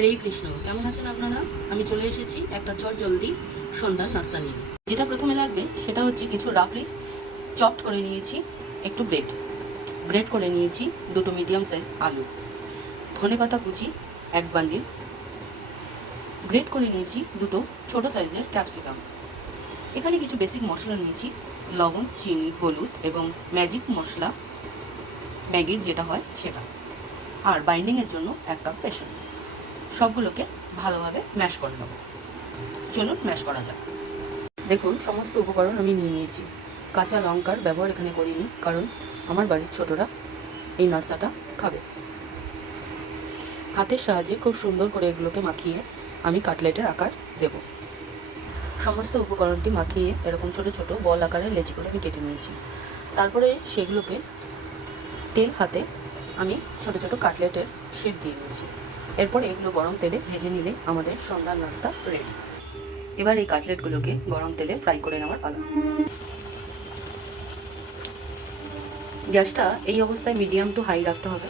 হরে কৃষ্ণ। কেমন আছেন আপনারা? আমি চলে এসেছি একটা জলদি সন্ধ্যার নাস্তা নিয়ে। যেটা প্রথমে লাগবে সেটা হচ্ছে কিছু রাফলি চপড করে নিয়েছি একটু ব্রেড করে নিয়েছি দুটো মিডিয়াম সাইজ আলু, ধনেপাতা কুচি এক বান্ডিল, গ্রেট করে নিয়েছি দুটো ছোট সাইজের ক্যাপসিকাম। এখানে কিছু বেসিক মশলা নিয়েছি, লবণ, চিনি, হলুদ এবং ম্যাজিক মশলা ম্যাগির যেটা হয় সেটা, আর বাইন্ডিংয়ের জন্য 1 কাপ বেসন। সবগুলোকে ভালোভাবে ম্যাশ করে নেব। চলুন ম্যাশ করা যাক। দেখুন সমস্ত উপকরণ আমি নিয়ে নিয়েছি। কাঁচা লঙ্কার ব্যবহার এখানে করিনি, কারণ আমার বাড়ির ছোটরা এই নাস্তাটা খাবে। হাতের সাহায্যে খুব সুন্দর করে এগুলোকে মাখিয়ে আমি কাটলেটের আকার দেব। সমস্ত উপকরণটি মাখিয়ে এরকম ছোট ছোট বল আকারের লেচি করে আমি কেটে নিয়েছি। তারপরে সেগুলোকে তেল হাতে আমি ছোট ছোট কাটলেটের শেপ দিয়ে নিয়েছি। এরপর এগুলো গরম তেলে ভেজে নিলে আমাদের সন্ধ্যার নাস্তা রেডি। এবার এই কাটলেটগুলোকে গরম তেলে ফ্রাই করে নেওয়ার পালা। গ্যাসটা এই অবস্থায় মিডিয়াম টু হাই রাখতে হবে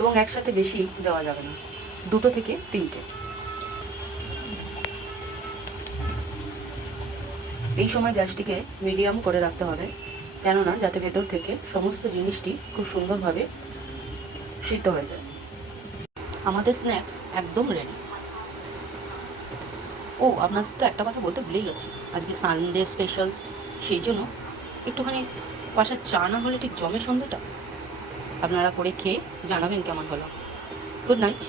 এবং একসাথে বেশি দেওয়া যাবে না, 2 থেকে 3টে। এই সময় গ্যাসটিকে মিডিয়াম করে রাখতে হবে, কেননা যাতে ভেতর থেকে সমস্ত জিনিসটি খুব সুন্দরভাবে সিদ্ধ হয়ে যায়। আমাদের স্ন্যাক্স একদম রেডি। ও, আপনাদের তো একটা কথা বলতে ভুলেই গেছি, আজকে সানডে স্পেশাল, সেই জন্য একটুখানি পাশে চা না হলে ঠিক জমে সন্ধ্যাটা। আপনারা করে খেয়ে জানাবেন কেমন হলো। Good night.